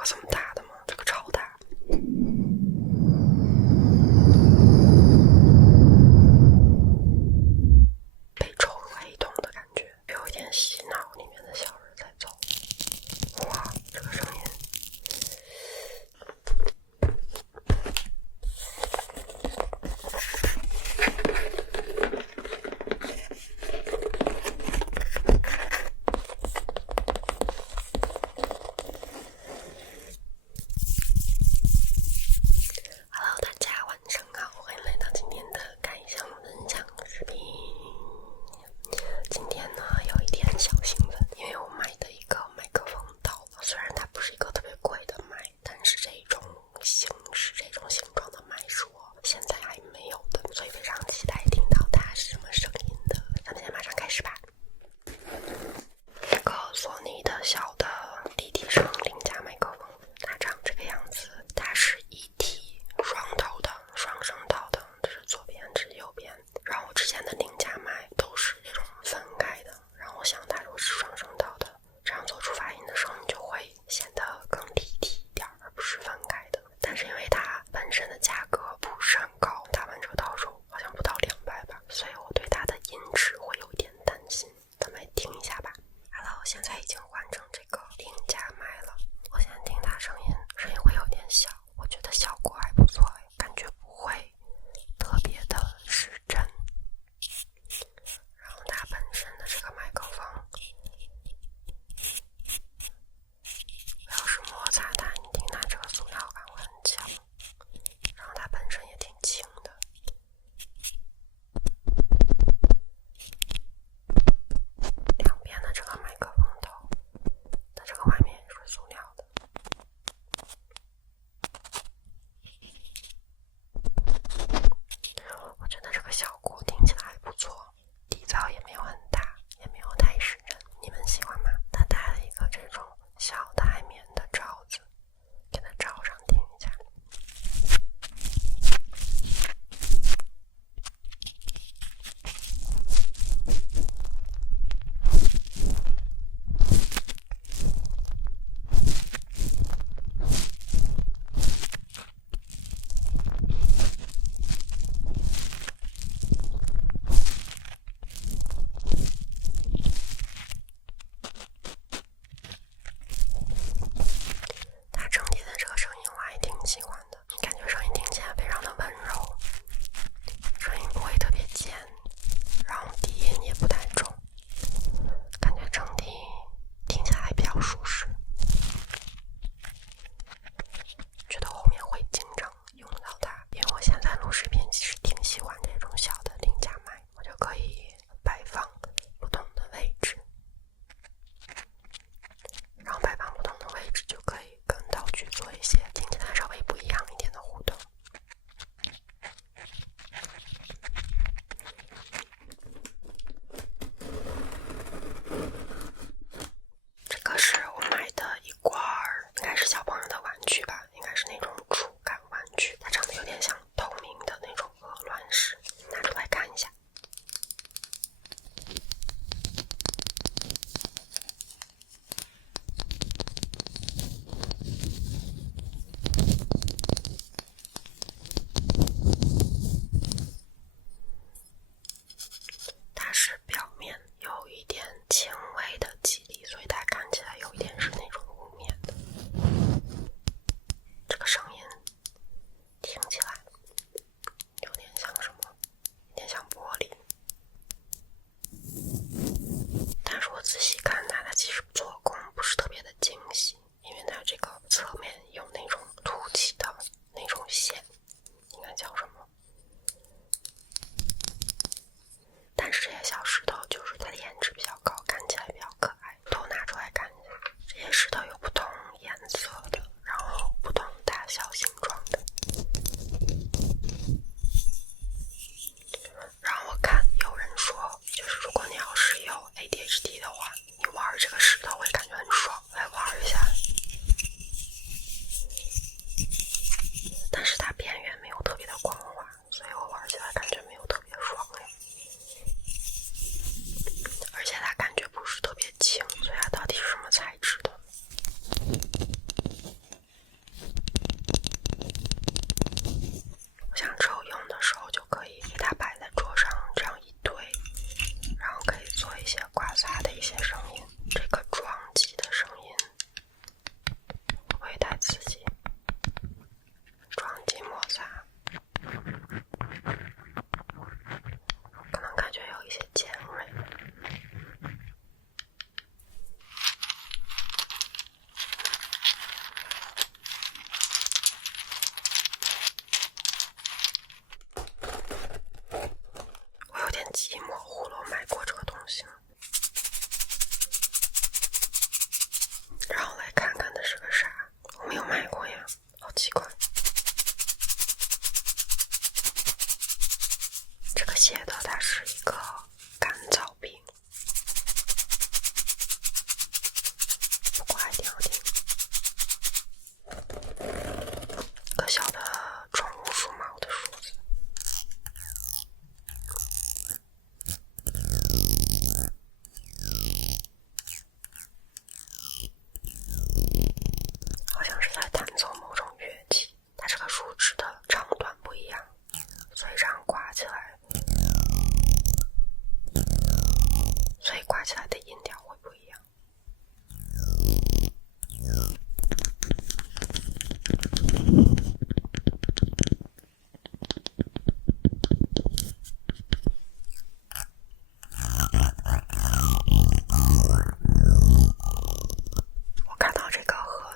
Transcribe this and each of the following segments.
过这么大的吗？这个超大。被抽入黑洞的感觉，有一点洗脑，里面的小人在走。哇，这个声音。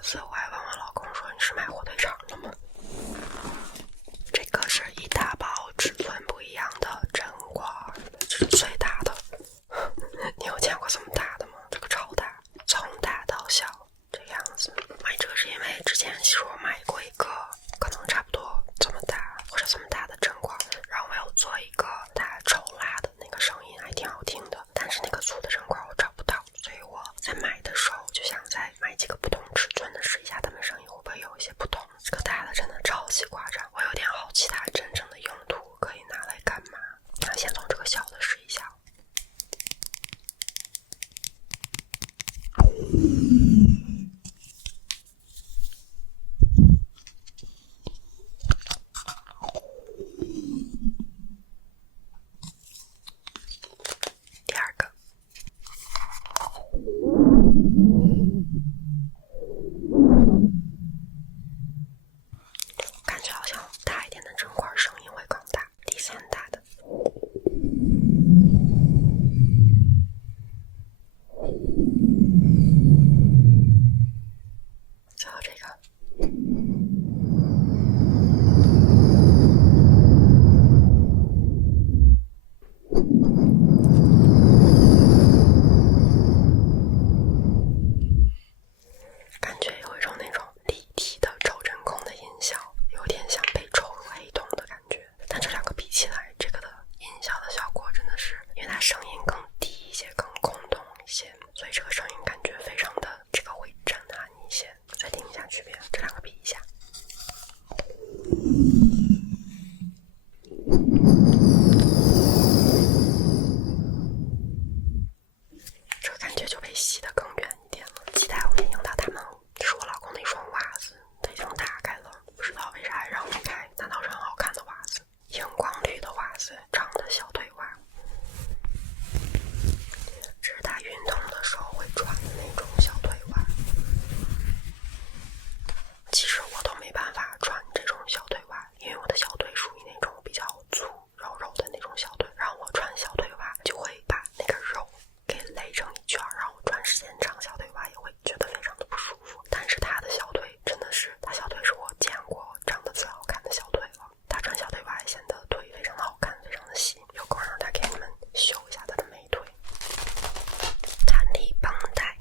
子，我还问我老公说你是买火腿肠了吗？这个是一大包尺寸不一样的针管，这是最大的。你有见过这么大的吗？这个超大，从大到小这个样子。买这个是因为之前其实我买过一个可能差不多这么大或者这么大的针管，然后我有做一个它抽拉的那个声音还挺好听的，但是那个粗的针管我找不到，所以我在买的时候就想再买几个不同尺寸的试一下它们声音会不会有一些不同。这个大的真的超级夸张，我有点好奇它真正的用途可以拿来干嘛。那先从这个小的试一下。第二个，感觉好像大一点的针管声音会更大。第三大的，最后这个。感觉有一种那种立体的抽真空的音效，有点像被抽入黑洞的感觉。但这两个比起来，这个的音效的效果真的是，因为它声音更低一些，更空洞一些，所以这个声音感觉非常的这个会震撼一些。再听一下区别，这两个比一下。这个感觉就被吸得更远一点了。期待我能用到它们，是我老公的一双袜子，它已经打开了，不知道为啥还让我开，难道是很好看的袜子？荧光绿的袜子，长的小腿袜。这是他运动的时候会穿的那种小腿袜。其实我都没办法穿这种小腿袜，因为我的小腿属于那种比较粗柔柔的那种小腿，然后我穿小腿袜就会把那个肉给勒成一圈，然后我穿时间长小腿袜也会觉得非常的不舒服。但是他的小腿真的是，他小腿是我见过长得最好看的小腿了。他穿小腿袜也显得腿非常的好看，非常的细。有空让他给你们秀一下他的美腿。弹力绷带，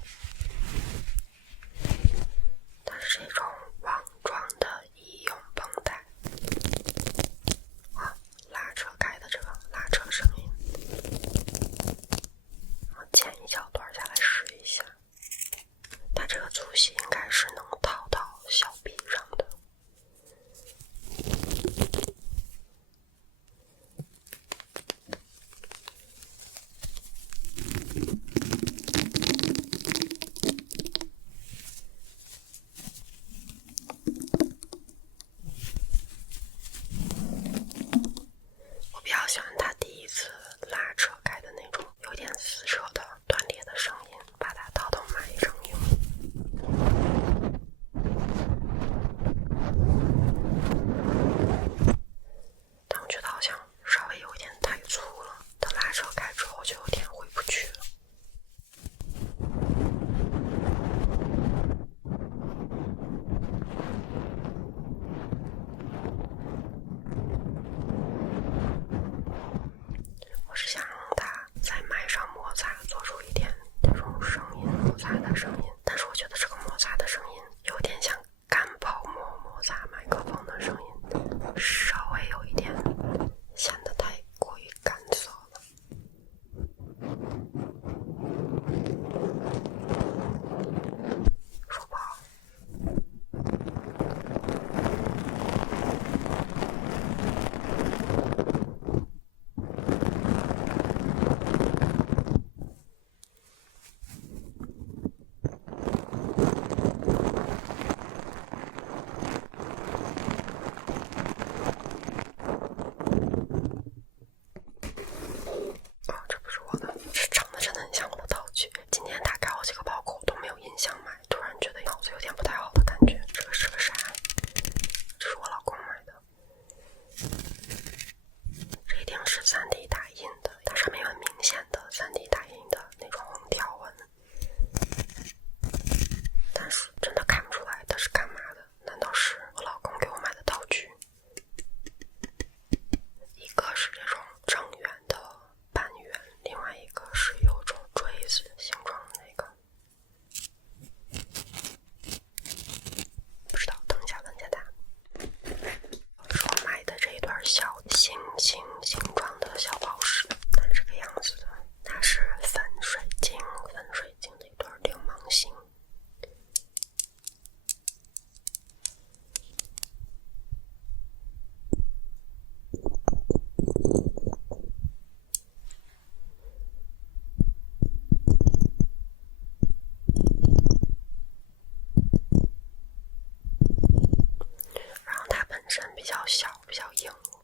它是这种网状的医用绷带。哇，拉扯开的这个拉扯声音。我剪一小段下来试一下，它这个粗细应该是能套到小臂上的。我比较喜欢它第一次拉扯开的那种有点撕扯的断裂的声音，把它套到麦上用。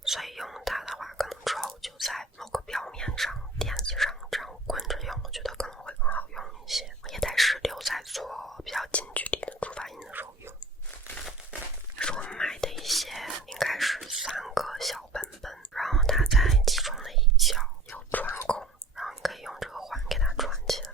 所以用它的话，可能之后就在某个表面上、垫子上这样滚着用，我觉得可能会更好用一些。我也得是留在做比较近距离的主发音的时候用。是我买的一些，应该是3个小本本，然后它在其中的一角有穿孔，然后你可以用这个环给它穿起来。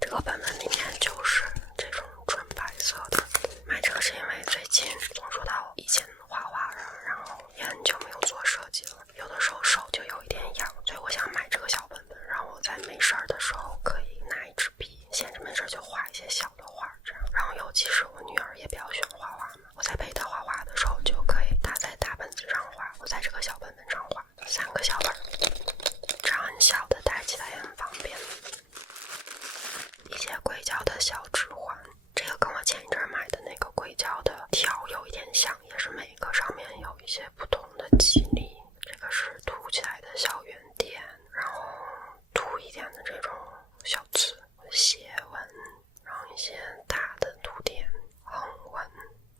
这个本本里面就是这种纯白色的。买这个是因为最近总说到以前画画了，然后也很久没有做设计了，有的时候手就有一点痒，所以我想买这个小本本，然后我在没事儿的时候可以拿一支笔，闲着没事就画一些小的画这样。然后尤其是我女儿也比较喜欢画画嘛，我在陪她画画的时候就可以，她在大本子上画，我在这个小本本上画，3个小本，这样很小的带起来也很方便。一些硅胶的小指环，这个跟我前一阵买的那个硅胶的条有一点像，也是每个上面有一些不同的肌理。这个是凸起来的小圆点，然后凸一点的这种小刺、斜纹，然后一些大的凸点、横纹。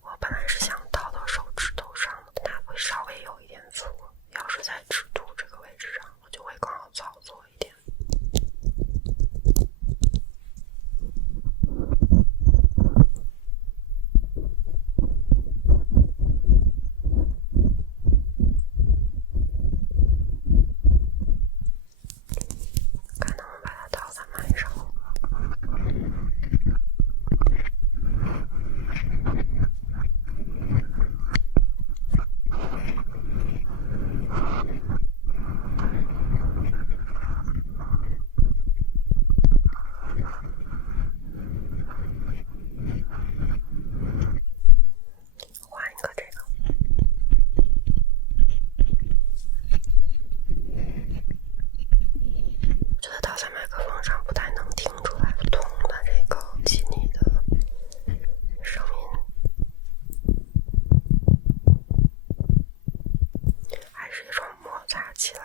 我本来是想套到手指头上的，它会稍微有一点粗，要是在指肚这个位置上，我就会更好操作一点。看能不能把它套在麦上。换一个这个。我觉得套在麦克风上不太能听出来不同的这个肌理的声音，还是一种摩擦起来，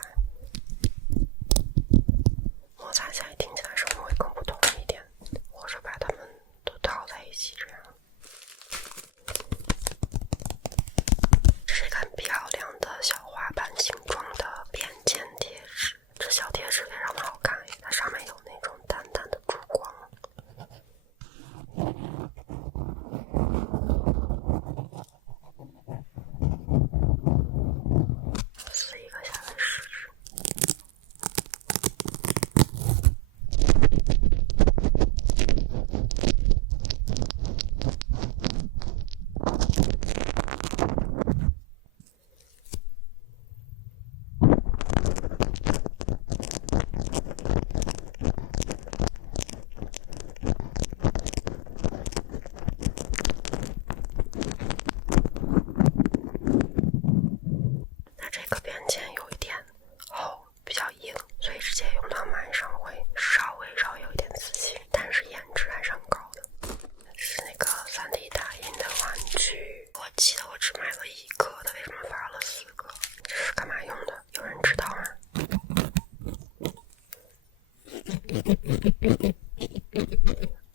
摩擦起来听起来声音会更不同一点，或者把它们都套在一起这样。这是一个很漂亮的小花瓣形状的便签贴纸，这小贴纸非常的好看，它上面有那种淡淡的烛光。撕一个下来试试。那这个便签有一点厚，比较硬，所以直接用到麦上会稍微有一点刺激，但是颜值还是很高的。是那个3D 打印的玩具，我记得我只买了1个的，为什么发了4个？这是干嘛用的？有人知道吗？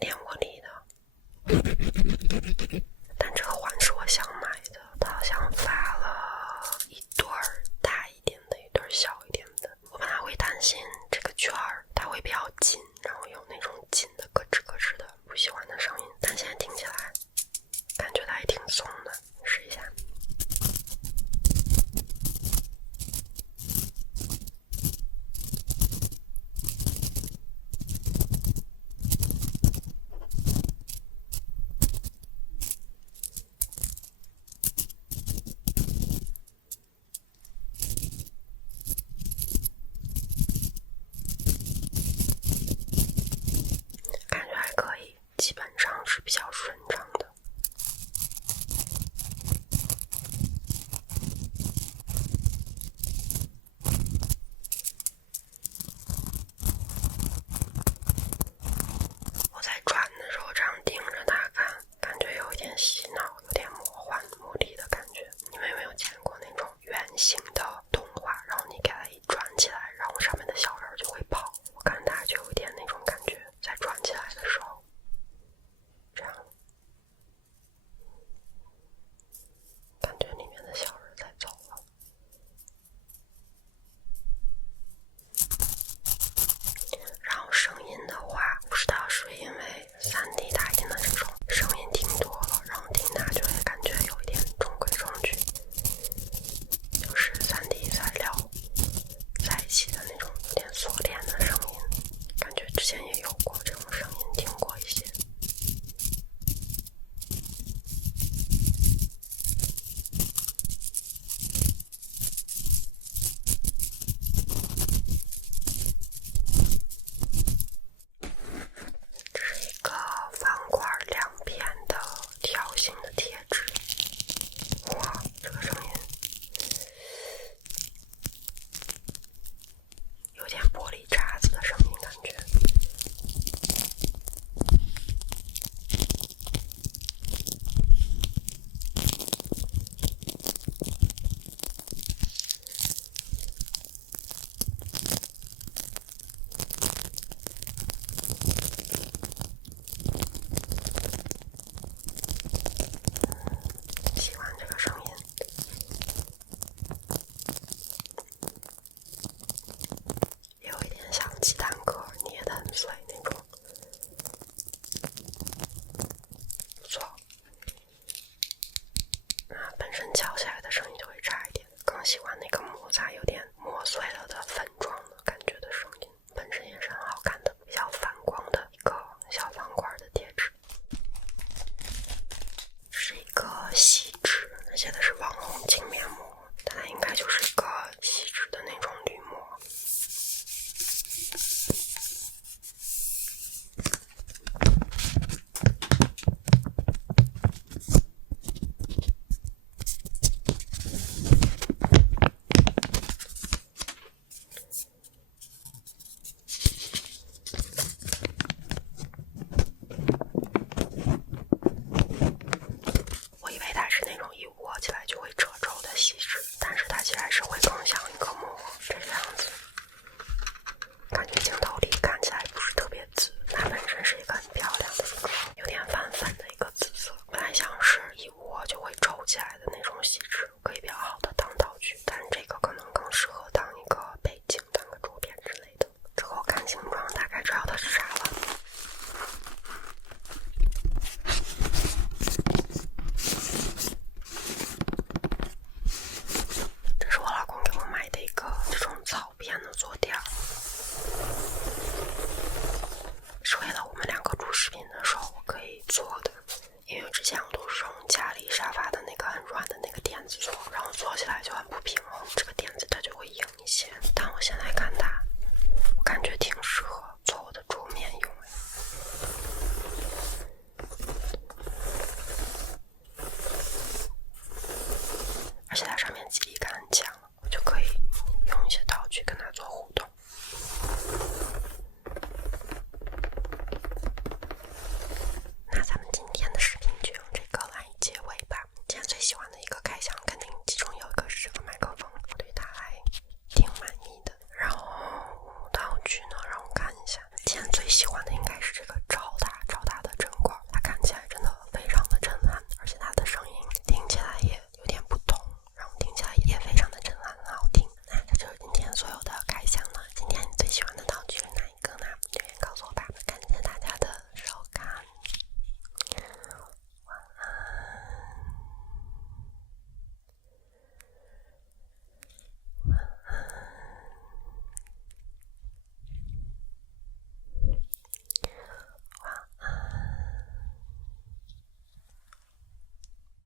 练握力的，但这个环是我想买的，它好像发了1对大一点的，1对小一点的。我本来会担心这个圈儿它会比较紧，然后有那种紧的咯吱咯吱的不喜欢的声音，但现在听起来感觉它还挺松的，试一下。感觉还可以，基本上是比较顺畅的。现一